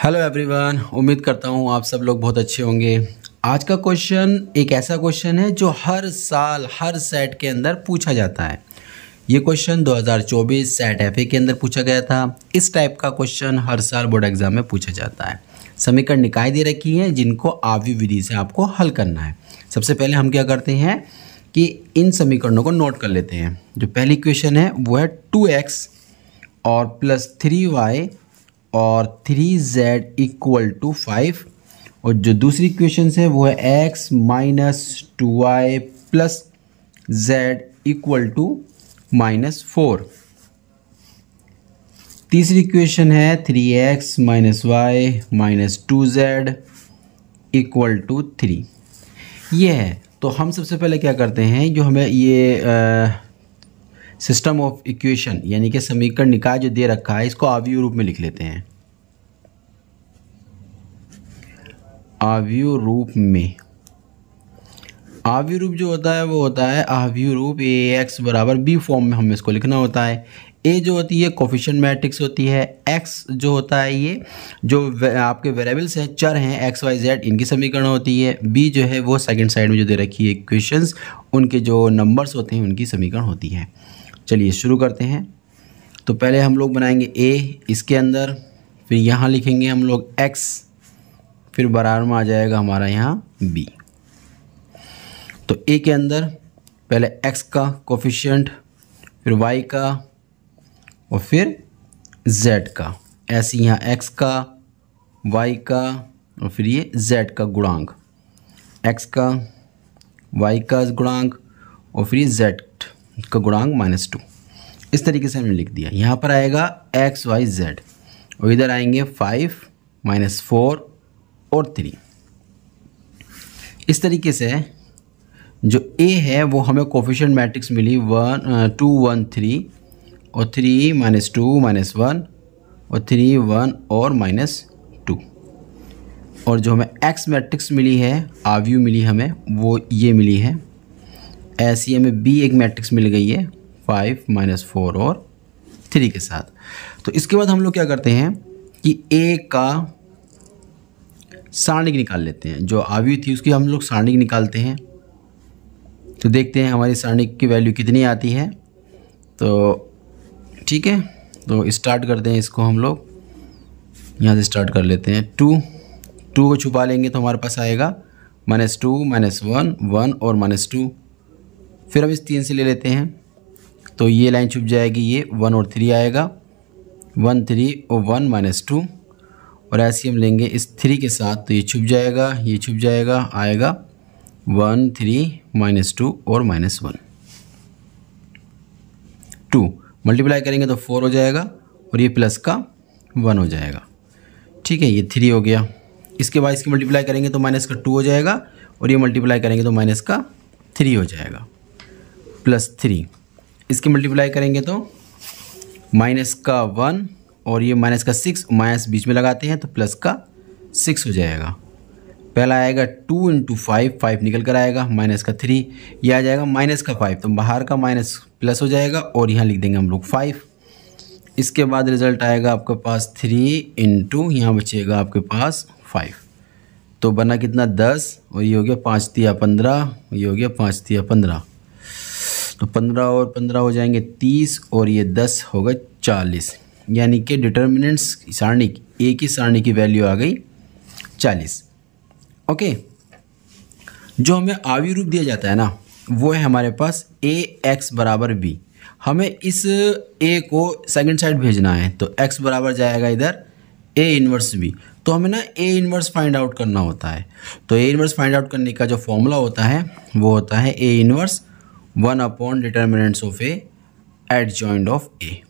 Hello everyone, उम्मीद करता हूँ आप सब लोग बहुत अच्छे होंगे। आज का क्वेश्चन एक ऐसा क्वेश्चन है जो हर साल हर सेट के अंदर पूछा जाता है। ये क्वेश्चन 2024 सेट एफए के अंदर पूछा गया था। इस टाइप का क्वेश्चन हर साल बोर्ड एग्जाम में पूछा जाता है। समीकरण निकाय दे रखी है जिनको आव्यूह विधि से आपको हल करना है। सबसे पहले हम क्या करते हैं कि इन समीकरणों को नोट कर लेते हैं। जो पहली इक्वेशन है वो है 2x और प्लस 3y और 3z इक्वल टू 5, और जो दूसरी इक्वेशन है वो है x minus 2y plus z equal to -4। तीसरी इक्वेशन है 3x minus y minus 2z equal to 3। ये है। तो हम सबसे पहले क्या करते हैं, जो हमें ये सिस्टम ऑफ इक्वेशन यानी कि समीकरण निकाय जो दे रखा है इसको आव्यूह रूप में लिख लेते हैं। आव्यूह रूप में आव्यूह रूप जो होता है वो होता है आव्यूह रूप ए एक्स बराबर बी फॉर्म में हमें इसको लिखना होता है। ए जो होती है कोफिशिएंट मैट्रिक्स होती है, एक्स जो होता है ये जो आपके वेरिएबल्स हैं, चर हैं एक्स वाई जेड, इनकी समीकरण होती है। बी जो है वो सेकंड साइड में जो दे रखी है इक्वेशंस, उनके जो नंबर्स होते हैं उनकी समीकरण होती है। चलिए शुरू करते हैं। तो पहले हम लोग बनाएंगे ए इसके अंदर, फिर यहाँ लिखेंगे हम लोग एक्स, फिर बराबर में आ जाएगा हमारा यहाँ बी। तो ए के अंदर पहले एक्स का कोफिशिएंट, फिर वाई का और फिर जेड का। ऐसे यहाँ एक्स का, वाई का और फिर ये जेड का गुणांक, एक्स का, वाई का गुणांक और फिर ये जेड का गुणांक -2। इस तरीके से हमने लिख दिया। यहाँ पर आएगा एक्स वाई जेड और इधर आएंगे 5 -4 और 3। इस तरीके से जो ए है वो हमें कोफिशिएंट मैट्रिक्स मिली 1 2 1 3 और 3 -2 -1 और 3 1 और -2। और जो हमें एक्स मैट्रिक्स मिली है, आव्यूह मिली हमें, वो ये मिली है। ऐसी हमें बी एक मैट्रिक्स मिल गई है 5 -4 और 3 के साथ। तो इसके बाद हम लोग क्या करते हैं कि ए का सारणिक निकाल लेते हैं। जो आव्यूह थी उसकी हम लोग सारणिक निकालते हैं। तो देखते हैं हमारी सारणिक की वैल्यू कितनी आती है। तो ठीक है, तो स्टार्ट करते हैं इसको। हम लोग यहाँ से स्टार्ट कर लेते हैं। 2 को छुपा लेंगे तो हमारे पास आएगा -2 -1 1 और -2। फिर हम इस 3 से ले लेते हैं तो ये लाइन छुप जाएगी, ये 1 और 3 आएगा, 1 3 और 1 -2। और ऐसे हम लेंगे इस 3 के साथ तो ये छुप जाएगा, ये छुप जाएगा, आएगा 1 3 -2 और -1। 2 मल्टीप्लाई करेंगे तो 4 हो जाएगा और ये प्लस का 1 हो जाएगा। ठीक है, ये 3 हो गया। इसके बाद इसकी मल्टीप्लाई करेंगे तो माइनस का 2 हो जाएगा और ये मल्टीप्लाई करेंगे तो माइनस का 3 हो जाएगा, +3। इसकी मल्टीप्लाई करेंगे तो माइनस का 1 और ये माइनस का 6, माइनस बीच में लगाते हैं तो प्लस का 6 हो जाएगा। पहला आएगा 2 × 5, 5 निकल कर आएगा, माइनस का 3, यह आ जाएगा माइनस का 5, तो बाहर का माइनस प्लस हो जाएगा और यहाँ लिख देंगे हम लोग 5। इसके बाद रिजल्ट आएगा आपके पास 3 × यहाँ बचेगा आपके पास 5। तो बना कितना 10 और ये हो गया 5 तिया 15, ये हो गया 5 तिया 15। तो 15 और 15 हो जाएंगे 30 और ये 10 होगा 40। यानी कि डिटर्मिनेंट्स सारणिक ए की सारणी की वैल्यू आ गई 40। ओके, जो हमें आव्यूह रूप दिया जाता है ना वो है हमारे पास ए एक्स बराबर बी। हमें इस ए को सेकंड साइड भेजना है तो एक्स बराबर जाएगा इधर ए इन्वर्स बी। तो हमें ना ए इन्वर्स फाइंड आउट करना होता है। तो ए इन्वर्स फाइंड आउट करने का जो फॉर्मूला होता है वो होता है A inverse 1 determinants of A adjoint of A.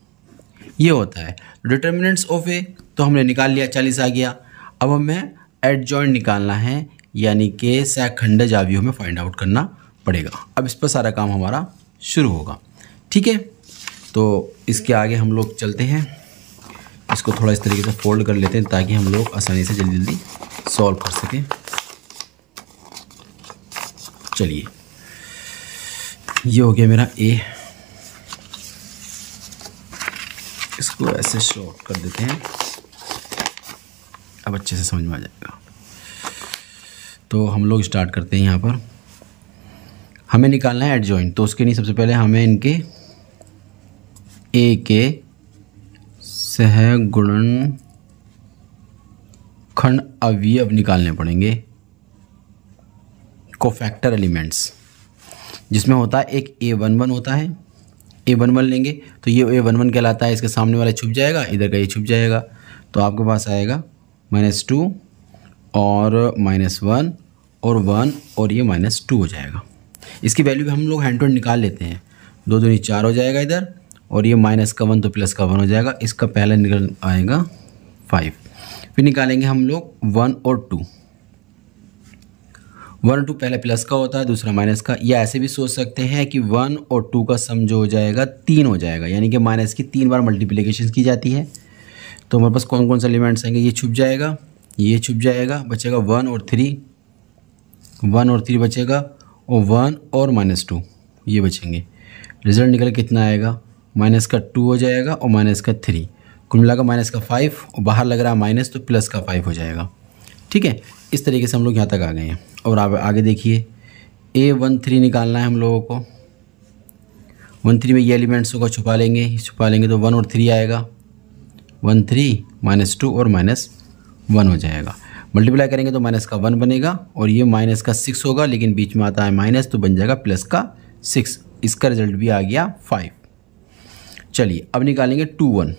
ये होता है डिटर्मिनेंट्स ऑफ ए। तो हमने निकाल लिया, 40 आ गया। अब हमें एडजॉइंट निकालना है, यानी कि सहखंडज आव्यूह में फाइंड आउट करना पड़ेगा। अब इस पर सारा काम हमारा शुरू होगा। ठीक है, तो इसके आगे हम लोग चलते हैं। इसको थोड़ा इस तरीके से फोल्ड कर लेते हैं ताकि हम लोग आसानी से जल्दी जल्दी सॉल्व कर सकें। चलिए, ये हो गया मेरा ए। इसको ऐसे शॉर्ट कर देते हैं। अब अच्छे से समझ में आ जाएगा। तो हम लोग स्टार्ट करते हैं। यहाँ पर हमें निकालना है एडजॉइंट, तो उसके लिए सबसे पहले हमें इनके ए के सहगुणनखंड अवयव निकालने पड़ेंगे, कोफैक्टर एलिमेंट्स, जिसमें होता है एक A11 होता है। A11 लेंगे तो ये A11 कहलाता है, इसके सामने वाला छुप जाएगा, इधर का ये छुप जाएगा, तो आपके पास आएगा -2 और -1 और 1 और ये -2 हो जाएगा। इसकी वैल्यू भी हम लोग हैंड टू हैंड निकाल लेते हैं। 2 दूनी 4 हो जाएगा इधर, और ये -1 तो +1 हो जाएगा। इसका पहला निकल आएगा 5। फिर निकालेंगे हम लोग 1 और 2। 1 और 2 पहले प्लस का होता है, दूसरा माइनस का। या ऐसे भी सोच सकते हैं कि 1 और 2 का सम जो हो जाएगा 3 हो जाएगा, यानी कि माइनस की 3 बार मल्टीप्लिकेशन की जाती है। तो हमारे पास कौन कौन से एलिमेंट्स आएंगे, ये छुप जाएगा, ये छुप जाएगा, बचेगा 1 और 3, 1 और 3 बचेगा, और 1 और -2 ये बचेंगे। रिजल्ट निकल कितना आएगा, -2 हो जाएगा और -3, कुल मिलाकर -5, और बाहर लग रहा है माइनस, तो +5 हो जाएगा। ठीक है, इस तरीके से हम लोग यहाँ तक आ गए हैं। और आगे देखिए, A13 निकालना है हम लोगों को। 13 में ये एलिमेंट्स को छुपा लेंगे तो 1 और 3 आएगा, 1 3 -2 और -1 हो जाएगा। मल्टीप्लाई करेंगे तो माइनस का 1 बनेगा, और ये माइनस का 6 होगा, लेकिन बीच में आता है माइनस, तो बन जाएगा +6। इसका रिजल्ट भी आ गया 5। चलिए अब निकालेंगे 2 1।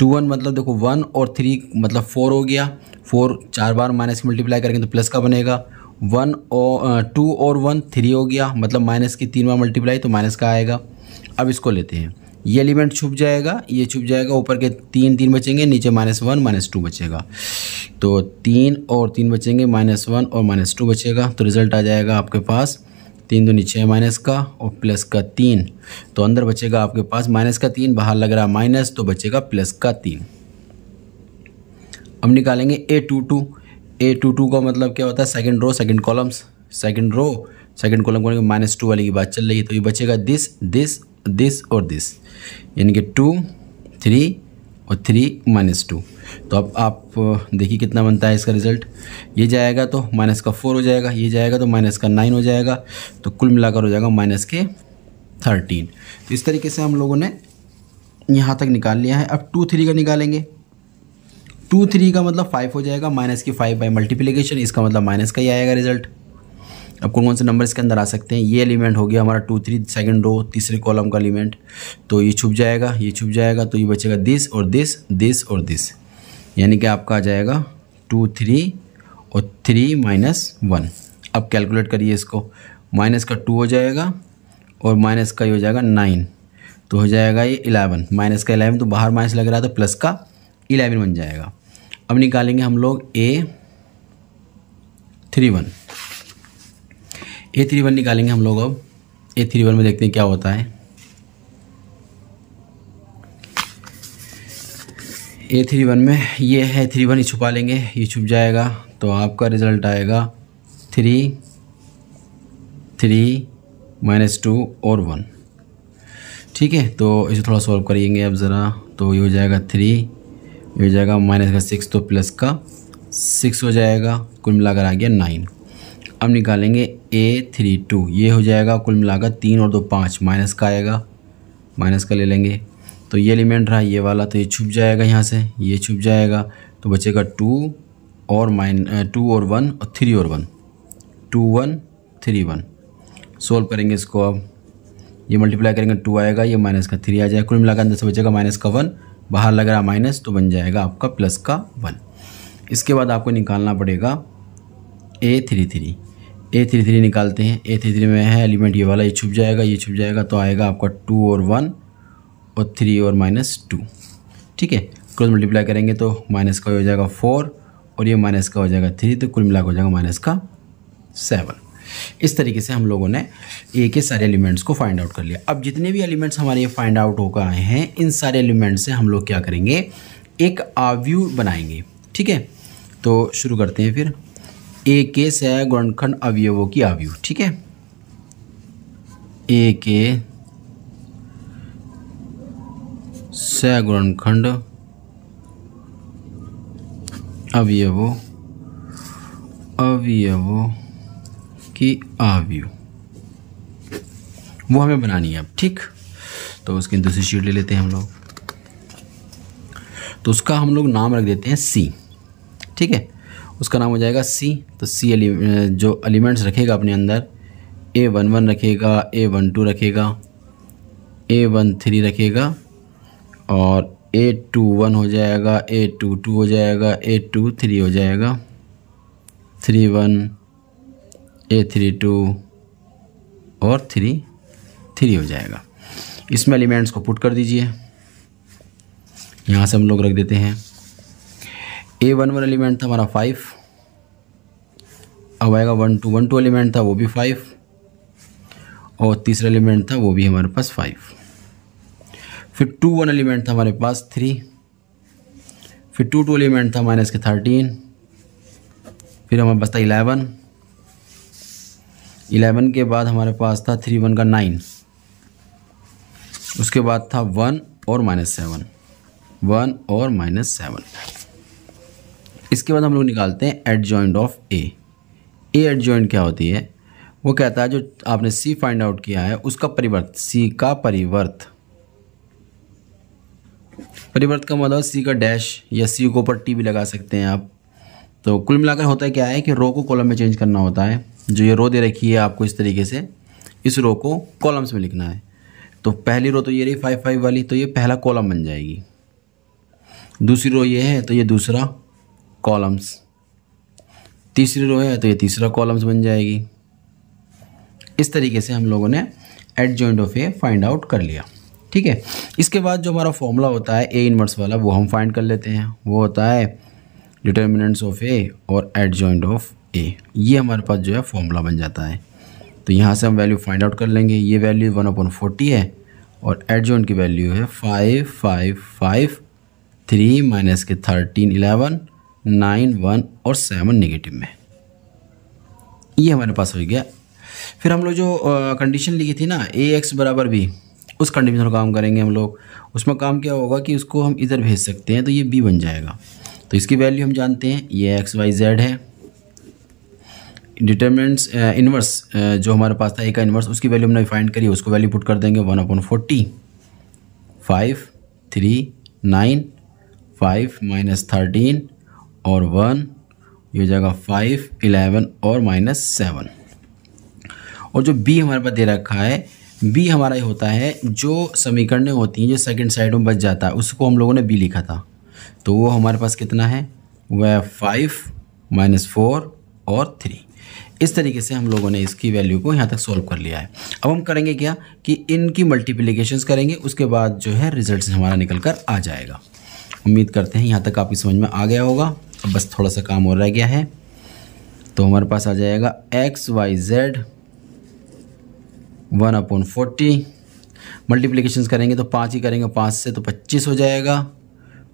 2 1 मतलब देखो 1 और 3 मतलब 4 हो गया। 4 4 बार माइनस की मल्टीप्लाई करेंगे तो प्लस का बनेगा। 1 और 2 और 1 3 हो गया, मतलब माइनस की 3 बार मल्टीप्लाई तो माइनस का आएगा। अब इसको लेते हैं, ये एलिमेंट छुप जाएगा, ये छुप जाएगा, ऊपर के 3 बचेंगे, नीचे -1 -2 बचेगा। तो 3 और 3 बचेंगे, -1 और -2 बचेगा। तो रिज़ल्ट आ जाएगा आपके पास 3 दूनी 6 माइनस का और प्लस का 3। तो अंदर बचेगा आपके पास -3, बाहर लग रहा माइनस, तो बचेगा +3। अब निकालेंगे A22। A22 का मतलब क्या होता है, second row second columns. Second row second column को -2 वाली की बात चल रही है, तो ये बचेगा दिस दिस दिस और दिस, यानी कि 2 3 और 3 -2। तो अब आप देखिए कितना बनता है इसका रिज़ल्ट। ये जाएगा तो -4 हो जाएगा, ये जाएगा तो -9 हो जाएगा, तो कुल मिलाकर हो जाएगा -13। तो इस तरीके से हम लोगों ने यहाँ तक निकाल लिया है। अब 2 3 का निकालेंगे। 2 3 का मतलब 5 हो जाएगा, -5 बाई मल्टीप्लिकेशन, इसका मतलब माइनस का ही आएगा रिजल्ट। अब कौन कौन से नंबर इसके अंदर आ सकते हैं, ये एलिमेंट हो गया हमारा 2 3 सेकंड रो तीसरे कॉलम का एलिमेंट, तो ये छुप जाएगा, ये छुप जाएगा, तो ये बचेगा दिस और दिस दिस और दिस, यानी कि आपका आ जाएगा 2 3 और 3 -1। अब कैलकुलेट करिए इसको, माइनस का 2 हो जाएगा और माइनस का ये हो जाएगा 9, तो हो जाएगा ये 11, माइनस का 11, तो बाहर माइनस लग रहा है तो प्लस का 11 बन जाएगा। अब निकालेंगे हम लोग A31। A31 निकालेंगे हम लोग। अब A31 में देखते हैं क्या होता है। A31 में ये है 31, छुपा लेंगे, ये छुप जाएगा, तो आपका रिज़ल्ट आएगा 3 3 -2 और 1। ठीक है, तो इसे थोड़ा सॉल्व करेंगे अब ज़रा, तो ये हो जाएगा 3, ये हो जाएगा -6, तो प्लस का 6 हो जाएगा, कुल मिलाकर आ गया 9। अब निकालेंगे A32, ये हो जाएगा कुल मिलाकर 3 और 2 5, माइनस का आएगा, माइनस का ले लेंगे, तो ये एलिमेंट रहा ये वाला, तो ये छुप जाएगा यहाँ से, ये छुप जाएगा, तो बचेगा 2 और 2 और 1 और 3 और 1, 2 1 3 1। सोल्व करेंगे इसको। अब ये मल्टीप्लाई करेंगे 2 आएगा, ये माइनस का 3 आ जाएगा, कुल मिलाकर अंदर से बचेगा माइनस का 1, बाहर लग रहा माइनस, तो बन जाएगा आपका प्लस का 1। इसके बाद आपको निकालना पड़ेगा A33। A33 निकालते हैं। A33 में है एलिमेंट ये वाला, ये छुप जाएगा, ये छुप जाएगा, तो आएगा आपका 2 और 1 और 3 और -2। ठीक है, क्रॉस मल्टीप्लाई करेंगे तो माइनस का हो जाएगा 4 और ये माइनस का हो जाएगा 3, तो कुल मिलाकर हो जाएगा -7। इस तरीके से हम लोगों ने ए के सारे एलिमेंट्स को फाइंड आउट कर लिया। अब जितने भी एलिमेंट्स हमारे फाइंड आउट होकर आए हैं, इन सारे एलिमेंट्स से हम लोग क्या करेंगे, एक आव्यूह बनाएंगे। ठीक है, तो शुरू करते हैं फिर। ए के सहगुणनखंड अवयवों की आव्यूह। ठीक है, ए के सहगुणनखंड अवयवों की आव्यूह वो हमें बनानी है अब। ठीक, तो उसकी दूसरी शीट ले लेते हैं हम लोग। तो उसका हम लोग नाम रख देते हैं सी। ठीक है, उसका नाम हो जाएगा सी। तो सी जो एलिमेंट्स रखेगा अपने अंदर, A11 रखेगा, A12 रखेगा, A13 रखेगा, और A21 हो जाएगा, A22 हो जाएगा, A23 हो जाएगा, 31, A32 और 33 हो जाएगा। इसमें एलिमेंट्स को पुट कर दीजिए। यहाँ से हम लोग रख देते हैं A11 एलिमेंट था हमारा 5, अब आएगा 12 एलिमेंट था वो भी 5, और तीसरा एलिमेंट था वो भी हमारे पास 5। फिर 21 एलिमेंट था हमारे पास 3, फिर 22 एलिमेंट था माइनस के 13, फिर हमारे पास था 11 के बाद हमारे पास था 31 का 9, उसके बाद था 1 और -7, 1 और -7। इसके बाद हम लोग निकालते हैं एडजॉइंट ऑफ ए। एडजॉइंट क्या होती है? वो कहता है जो आपने सी फाइंड आउट किया है उसका परिवर्त, सी का परिवर्त का मतलब सी का डैश, या सी के ऊपर टी भी लगा सकते हैं आप। तो कुल मिलाकर होता है क्या है कि रो को कॉलम में चेंज करना होता है। जो ये रो दे रखी है आपको इस तरीके से, इस रो को कॉलम्स में लिखना है। तो पहली रो तो ये रही 5 5 वाली, तो ये पहला कॉलम बन जाएगी। दूसरी रो ये है तो ये दूसरा कॉलम्स, तीसरी रो है तो ये तीसरा कॉलम्स बन जाएगी। इस तरीके से हम लोगों ने adjoint of A find out कर लिया। ठीक है, इसके बाद जो हमारा फॉर्मूला होता है ए इनवर्स वाला वो हम फाइंड कर लेते हैं। वो होता है डिटर्मिनेंट्स ऑफ ए और एडजॉइंट ऑफ ए। ये हमारे पास जो है फॉर्मूला बन जाता है। तो यहाँ से हम वैल्यू फाइंड आउट कर लेंगे। ये वैल्यू 1/40 है और एडजॉइंट की वैल्यू है 5 5 5 3 माइनस के 13 11 9 1 और 7 नेगेटिव में। ये हमारे पास हो गया। फिर हम लोग जो कंडीशन लिखी थी ना AX बराबर B, उस कंडीशन पर काम करेंगे हम लोग। उसमें काम क्या होगा कि उसको हम इधर भेज सकते हैं, तो ये B बन जाएगा। तो इसकी वैल्यू हम जानते हैं, ये XYZ है। डिटर्मिनेंट्स इन्वर्स जो हमारे पास था ए का इन्वर्स, उसकी वैल्यू हमने फाइंड करी, उसको वैल्यू पुट कर देंगे 1/40 5 3 9 5 -13 और 1, ये हो जाएगा 5 11 और -7। और जो बी हमारे पास दे रखा है, बी हमारा ये होता है जो समीकरणें होती हैं जो सेकंड साइड में बच जाता है, उसको हम लोगों ने बी लिखा था। तो वो हमारे पास कितना है, वह 5 -4 और 3। इस तरीके से हम लोगों ने इसकी वैल्यू को यहाँ तक सॉल्व कर लिया है। अब हम करेंगे क्या कि इनकी मल्टीप्लिकेशंस करेंगे, उसके बाद जो है रिजल्ट हमारा निकल कर आ जाएगा। उम्मीद करते हैं यहाँ तक आपकी समझ में आ गया होगा। अब बस थोड़ा सा काम और रह गया है। तो हमारे पास आ जाएगा XYZ 1/40। मल्टीप्लिकेशंस करेंगे तो 5 ही करेंगे, 5 से तो 25 हो जाएगा,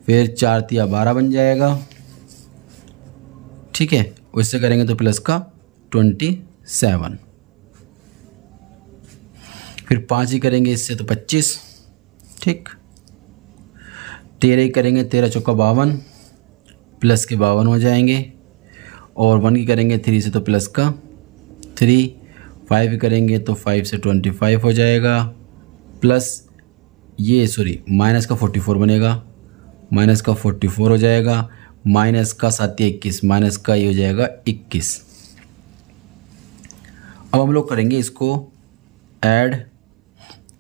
फिर 4 तिया 12 बन जाएगा। ठीक है, उससे करेंगे तो प्लस का 27, फिर 5 ही करेंगे इससे तो 25। ठीक, 13 ही करेंगे, 13 चौका 52, प्लस के 52 हो जाएंगे। और 1 की करेंगे 3 से तो प्लस का 3, 5 करेंगे तो 5 से 25 हो जाएगा, प्लस ये सॉरी माइनस का 44 बनेगा, माइनस का 44 हो जाएगा, माइनस का 7 21, माइनस का ये हो जाएगा 21। अब हम लोग करेंगे इसको ऐड,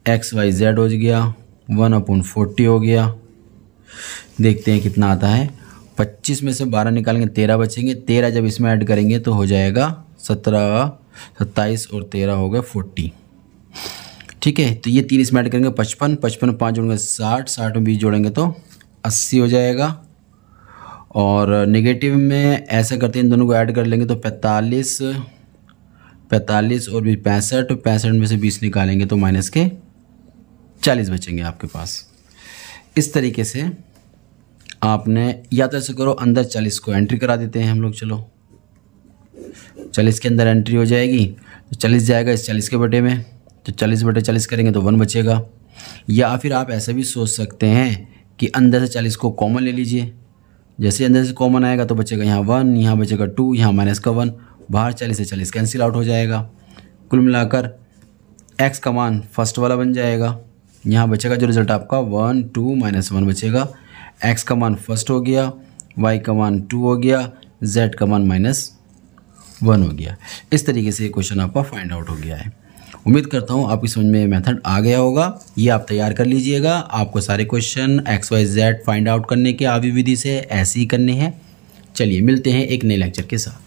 XYZ हो गया 1/40 हो गया। देखते हैं कितना आता है। 25 में से 12 निकालेंगे 13 बचेंगे, 13 जब इसमें ऐड करेंगे तो हो जाएगा 17 27 और 13 हो गए 40। ठीक है, तो ये 3 इसमें ऐड करेंगे 55, 55 में 5 जोड़ेंगे 60, 60 में 20 जोड़ेंगे तो 80 हो जाएगा। और नेगेटिव में ऐसा करते हैं इन दोनों को ऐड कर लेंगे तो 45 और भी 65, 65 में से 20 निकालेंगे तो माइनस के 40 बचेंगे आपके पास। इस तरीके से आपने या तो ऐसे करो अंदर 40 को एंट्री करा देते हैं हम लोग। चलो 40 के अंदर एंट्री हो जाएगी तो 40 जाएगा इस 40 के बटे में, तो 40/40 करेंगे तो 1 बचेगा। या फिर आप ऐसा भी सोच सकते हैं कि अंदर से 40 को कॉमन ले लीजिए जैसे अंदर से कॉमन आएगा तो बचेगा यहाँ 1, यहाँ बचेगा 2, यहाँ माइनस का 1, बाहर 40 से 40 कैंसिल आउट हो जाएगा। कुल मिलाकर x का मान फर्स्ट वाला बन जाएगा। यहाँ बचेगा जो रिजल्ट आपका 1, 2, -1 बचेगा। x का मान फर्स्ट हो गया, y का मान 2 हो गया, z का मान -1 हो गया। इस तरीके से ये क्वेश्चन आपका फाइंड आउट हो गया है। उम्मीद करता हूँ आपकी समझ में मेथड आ गया होगा। ये आप तैयार कर लीजिएगा। आपको सारे question x, y, z find out करने के आवी विधि से ऐसे ही करने हैं। चलिए मिलते हैं एक नए लेक्चर के साथ।